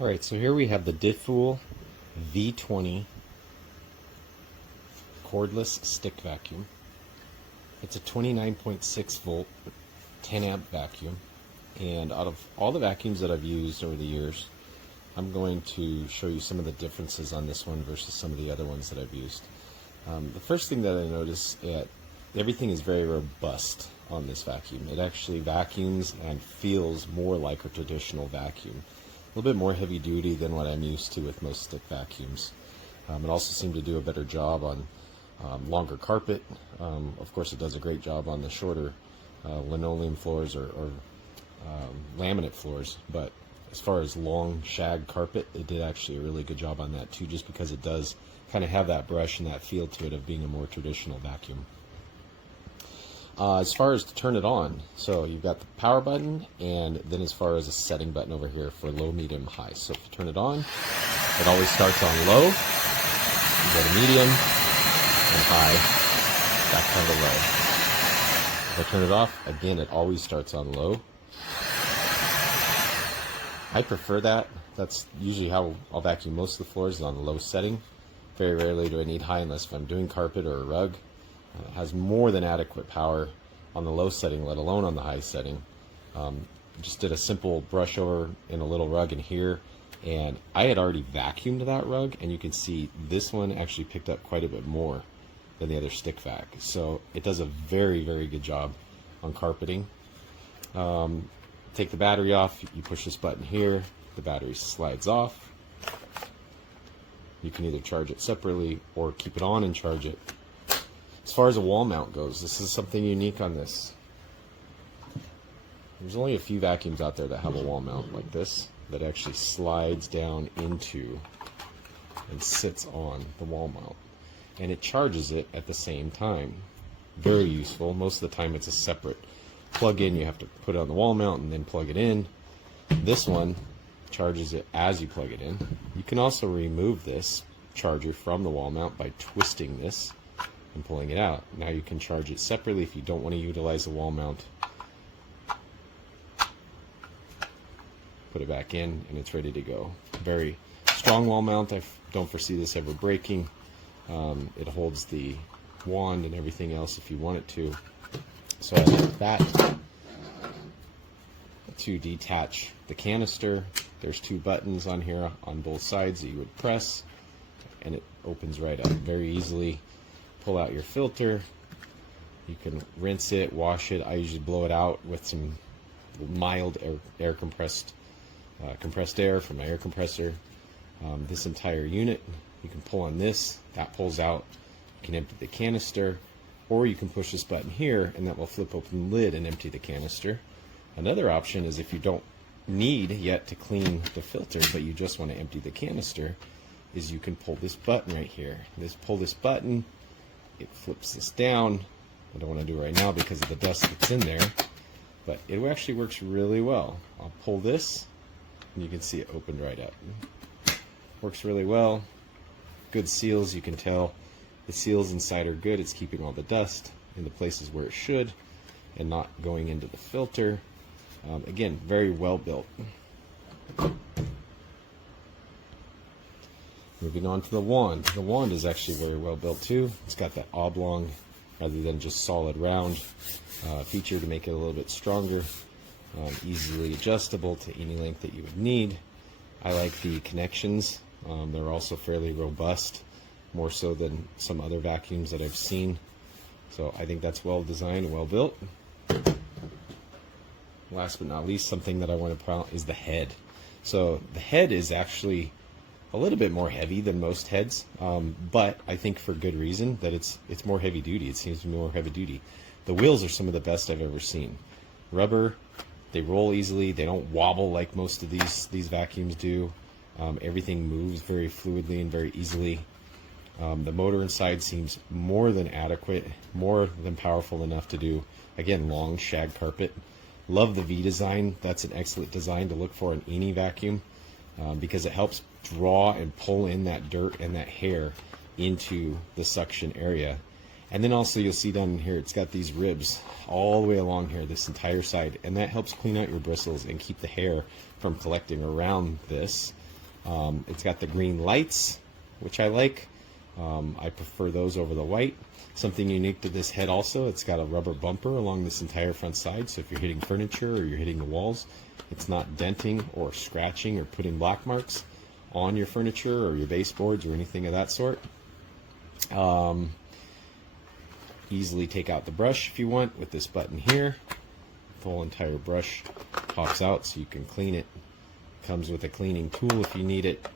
Alright, so here we have the DIFFULL V20 cordless stick vacuum. It's a 29.6 volt 10 amp vacuum, and out of all the vacuums that I've used over the years, I'm going to show you some of the differences on this one versus some of the other ones that I've used. The first thing that I notice is everything is very robust on this vacuum. It actually vacuums and feels more like a traditional vacuum. A little bit more heavy duty than what I'm used to with most stick vacuums. It also seemed to do a better job on longer carpet. Of course, it does a great job on the shorter linoleum floors or laminate floors, but as far as long shag carpet, it did actually a really good job on that too, just because it does kind of have that brush and that feel to it of being a more traditional vacuum. As far as to turn it on, so you've got the power button, and then as far as a setting button over here for low, medium, high. So if you turn it on, it always starts on low, you go to medium, and high, back down to low. If I turn it off, again, it always starts on low. I prefer that. That's usually how I'll vacuum most of the floors, is on the low setting. Very rarely do I need high unless if I'm doing carpet or a rug. It has more than adequate power on the low setting, let alone on the high setting. Just did a simple brush over in a little rug in here, and I had already vacuumed that rug, and you can see this one actually picked up quite a bit more than the other stick vac. So it does a very, very good job on carpeting. Take the battery off, you push this button here, the battery slides off. You can either charge it separately or keep it on and charge it. As far as a wall mount goes, this is something unique on this. There's only a few vacuums out there that have a wall mount like this that actually slides down into and sits on the wall mount, and it charges it at the same time. Very useful. Most of the time it's a separate plug-in. You have to put it on the wall mount and then plug it in. This one charges it as you plug it in. You can also remove this charger from the wall mount by twisting this and pulling it out. Now you can charge it separately if you don't want to utilize the wall mount. Put it back in and it's ready to go. Very strong wall mount. I don't foresee this ever breaking. It holds the wand and everything else if you want it to. So I like that. To detach the canister, there's two buttons on here on both sides that you would press, and it opens right up very easily. Pull out your filter. You can rinse it, wash it. I usually blow it out with some mild air compressed air from my air compressor. This entire unit, you can pull on this, that pulls out. You can empty the canister, or you can push this button here and that will flip open the lid and empty the canister. Another option is if you don't need yet to clean the filter but you just want to empty the canister, is you can pull this button right here. Pull this button, it flips this down. I don't want to do it right now because of the dust that's in there, but it actually works really well. I'll pull this and you can see it opened right up. Works really well. Good seals, you can tell the seals inside are good. It's keeping all the dust in the places where it should and not going into the filter. Again, very well built. Moving on to the wand. The wand is actually very well built too. It's got that oblong rather than just solid round feature to make it a little bit stronger. Easily adjustable to any length that you would need. I like the connections. They're also fairly robust, more so than some other vacuums that I've seen. So I think that's well designed and well built. Last but not least, something that I want to point out is the head. So the head is actually a little bit more heavy than most heads, but I think for good reason, that it's more heavy duty. It seems to be more heavy duty. The wheels are some of the best I've ever seen. Rubber, they roll easily. They don't wobble like most of these vacuums do. Everything moves very fluidly and very easily. The motor inside seems more than adequate, more than powerful enough to do, again, long shag carpet. Love the V design. That's an excellent design to look for in any vacuum because it helps draw and pull in that dirt and that hair into the suction area. And then also you'll see down in here, it's got these ribs all the way along here, this entire side, and that helps clean out your bristles and keep the hair from collecting around this. It's got the green lights, which I like. I prefer those over the white. Something unique to this head also, it's got a rubber bumper along this entire front side, so if you're hitting furniture or you're hitting the walls, it's not denting or scratching or putting black marks on your furniture or your baseboards or anything of that sort. Easily take out the brush if you want with this button here. The whole entire brush pops out so you can clean it. Comes with a cleaning tool if you need it.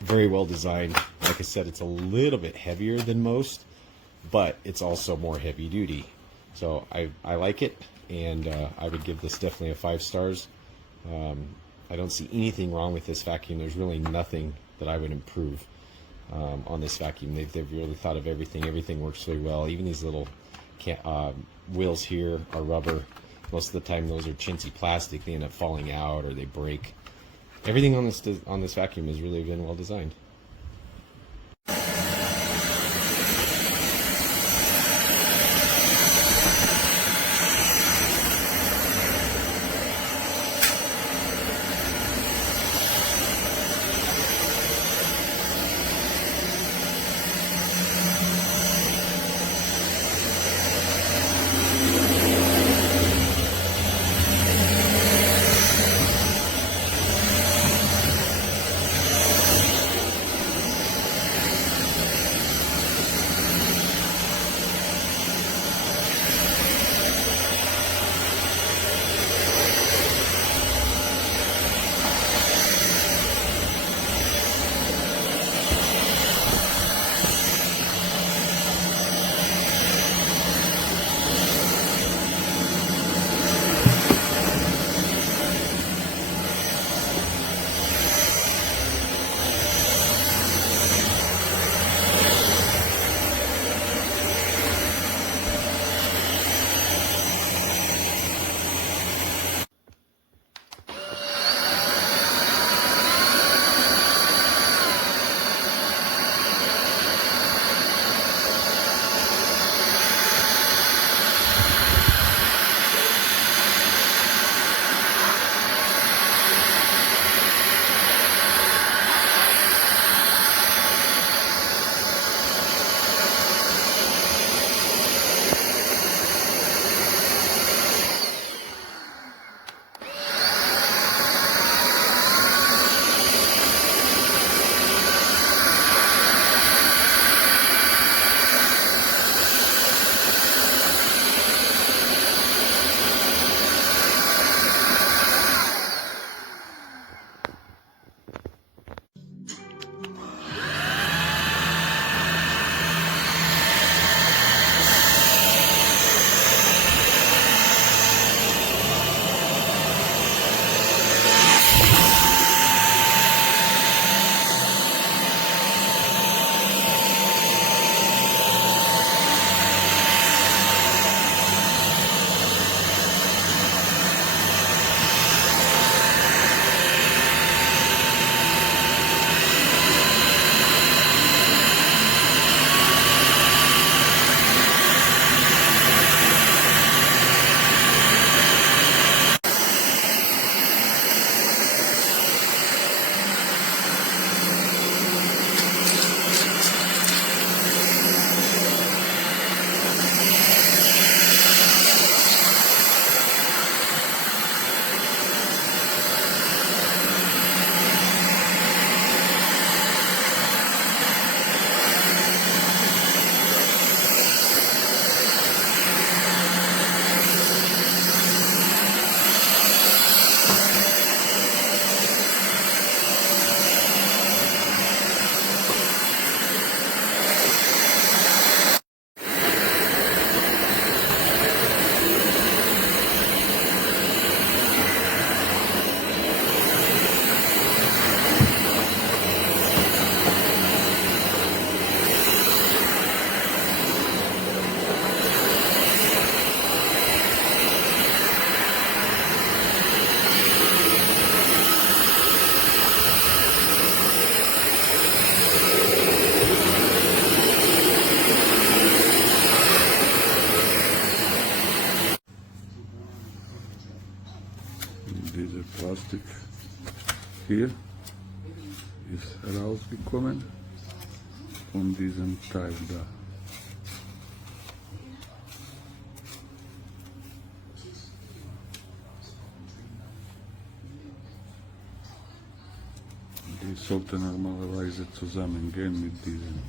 Very well designed. Like I said, it's a little bit heavier than most, but it's also more heavy duty. So I like it, and I would give this definitely a 5 stars. I don't see anything wrong with this vacuum. There's really nothing that I would improve on this vacuum. They've really thought of everything. Everything works really well. Even these little wheels here are rubber. Most of the time those are chintzy plastic. They end up falling out or they break. Everything on this vacuum has really been well designed. These are plastic here. ist rausgekommen von diesem Teil da. Die sollte normalerweise zusammengehen mit diesem.